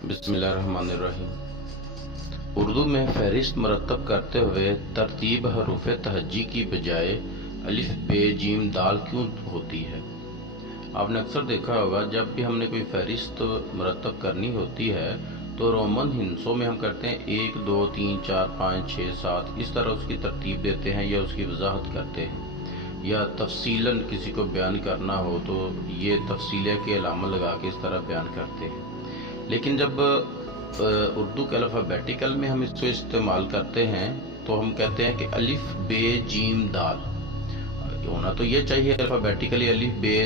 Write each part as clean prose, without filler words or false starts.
बिस्मिल्लाहिर्रहमानिर्रहीम। उर्दू में फहरिस्त मरतब करते हुए तरतीब हरूफ तहज्जी की बजाय अलिफ बे जीम दाल क्यों होती है? आपने अक्सर देखा होगा, जब भी हमने कोई फहरिस्त मरतब करनी होती है तो रोमन हिंसों में हम करते हैं 1 2 3 4 5 6 7, इस तरह उसकी तरतीब देते हैं या उसकी वजाहत करते हैं, या तफसीलन किसी को बयान करना हो तो ये तफसीलिया के अलामा लगा के इस तरह बयान करते हैं। लेकिन जब उर्दू के अल्फ़ाबेटिकल में हम इसको इस्तेमाल करते हैं तो हम कहते हैं कि अलिफ बे जीम दाल। होना तो ये चाहिए अल्फ़ाबेटिकली अलिफ बे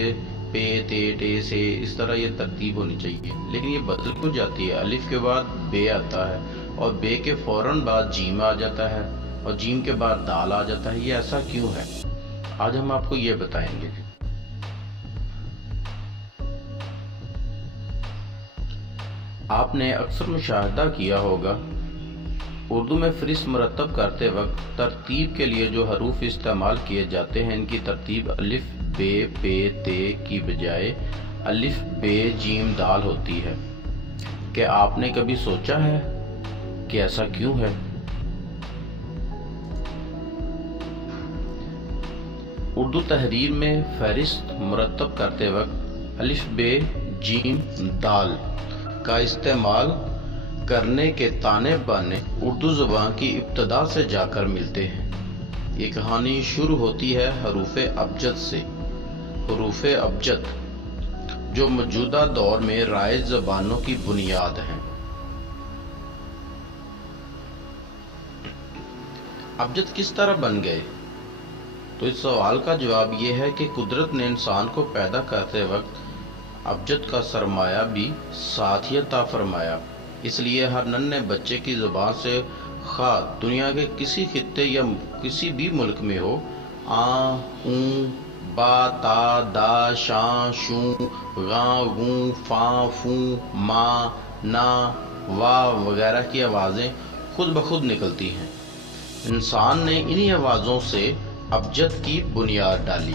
पे ते टे से, इस तरह ये तरतीब होनी चाहिए, लेकिन ये बदल क्यों जाती है? अलिफ के बाद बे आता है और बे के फौरन बाद जीम आ जाता है और जीम के बाद दाल आ जाता है। ये ऐसा क्यों है? आज हम आपको ये बताएंगे। आपने अक्सर मुशाहिदा किया होगा, उर्दू में फहरिस्त मरतब करते वक्त तरतीब के लिए जो हरूफ इस्तेमाल किए जाते हैं, इनकी तरतीब अलिफ बे पे ते की बजाय अलिफ बे जीम दाल होती है। क्या आपने कभी सोचा है कि ऐसा क्यों है? उर्दू तहरीर में फहरिस्त मरतब करते वक्त अलिफ बे जीम दाल का इस्तेमाल करने के ताने बाने उर्दू ज़ुबान की इब्तदा से जाकर मिलते हैं। ये कहानी शुरू होती है हरूफ अबजद से। हरूफ अबजद जो मौजूदा दौर में राइज ज़बानों की बुनियाद हैं। अबजद किस तरह बन गए? तो इस सवाल का जवाब ये है कि कुदरत ने इंसान को पैदा करते वक्त अबजद का सरमाया भी साथ ही अता फरमाया। इसलिए हर नन्हे बच्चे की ज़ुबान से खा दुनिया के किसी खित्ते या किसी भी मुल्क में हो, आ ऊ बा ता दा शा शू गा गू फा फू मा ना वा वगैरह की आवाज़ें खुद ब खुद निकलती हैं। इंसान ने इन्हीं आवाज़ों से अबजद की बुनियाद डाली।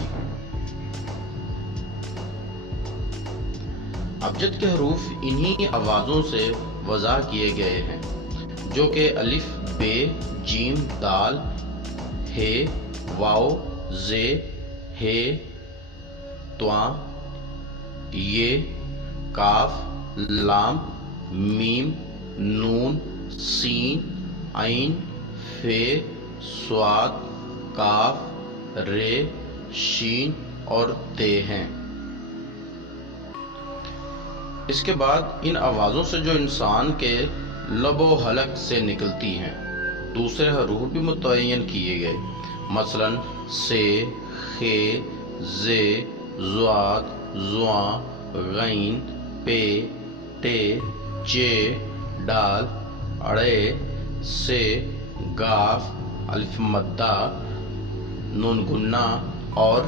अबजद के हरूफ इन्हीं आवाज़ों से वज़ा किए गए हैं, जो कि अलिफ बे जीम दाल हे वाओ जे हे त्वा ये काफ लाम मीम नून सीन आइन फे स्वाद काफ रे शीन और ते हैं। इसके बाद इन आवाज़ों से जो इंसान के लबो हलक से निकलती हैं, दूसरे हरूफ भी मुतय्यन किए गए। मसलन से, खे, जे, ज़्वाद, ज़्वा, गैन, पे, टे, जे, डाल, अड़े, से, गाफ, अलिफ मद्दा, नून गुन्ना और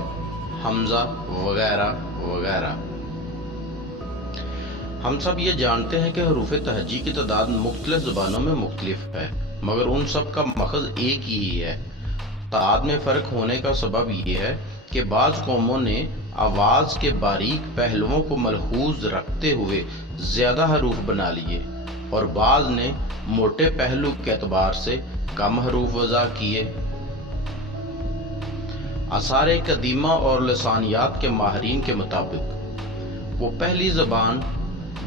हमजा वगैरह वगैरह। हम सब ये जानते हैं कि हरूफ तहज्जी की तादाद मुख्तलिफ ज़ुबानों में मुख्तलिफ है, मगर उन सब का मखज़ एक ही है। तादाद में फ़र्क होने का सबब ये है कि बाज़ कौमों ने आवाज़ के बारीक पहलुओं को मलहूज़ रखते हुए ज़्यादा हरूफ बना लिए और बाज़ ने मोटे पहलू के एतबार से कम हरूफ वज़ा किए। आसार कदीमा और लसानियात के माहिरीन के मुताबिक वो पहली ज़बान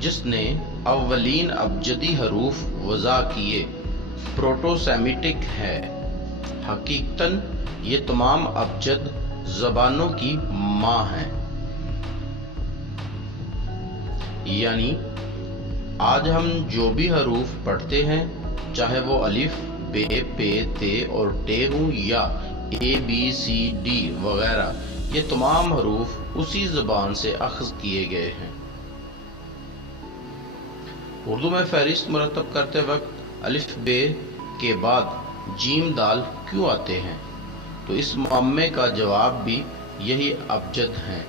जिसने अव्वलीन अबजदी हरूफ वज़ा किए प्रोटो सेमिटिक है। हकीकतन ये तमाम अबजद ज़बानों की माँ हैं। यानी आज हम जो भी हरूफ पढ़ते हैं, चाहे वो अलिफ बे पे ते और टे हों या ए बी सी डी वगैरह, ये तमाम हरूफ उसी ज़बान से अख्ज़ किए गए हैं। उर्दू में फहरिस्त मरतब करते वक्त अलिफ बे के बाद जीम दाल क्यों आते हैं? तो इस मामले का जवाब भी यही अबजद हैं।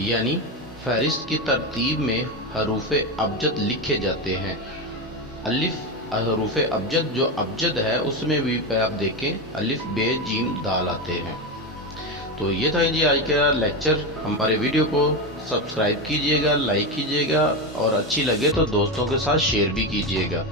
यानी फहरिस्त की तरतीब में हरूफ अबजद लिखे जाते हैं। अलिफ हरूफ अबजद जो अबजद है उसमें भी आप देखें अलिफ बे जीम दाल आते हैं। तो ये था जी आज का लेक्चर। हमारे वीडियो को سبسکرائب کیجئے گا، لائک کیجئے گا اور اچھی لگے تو دوستوں کے ساتھ شیئر بھی کیجئے گا۔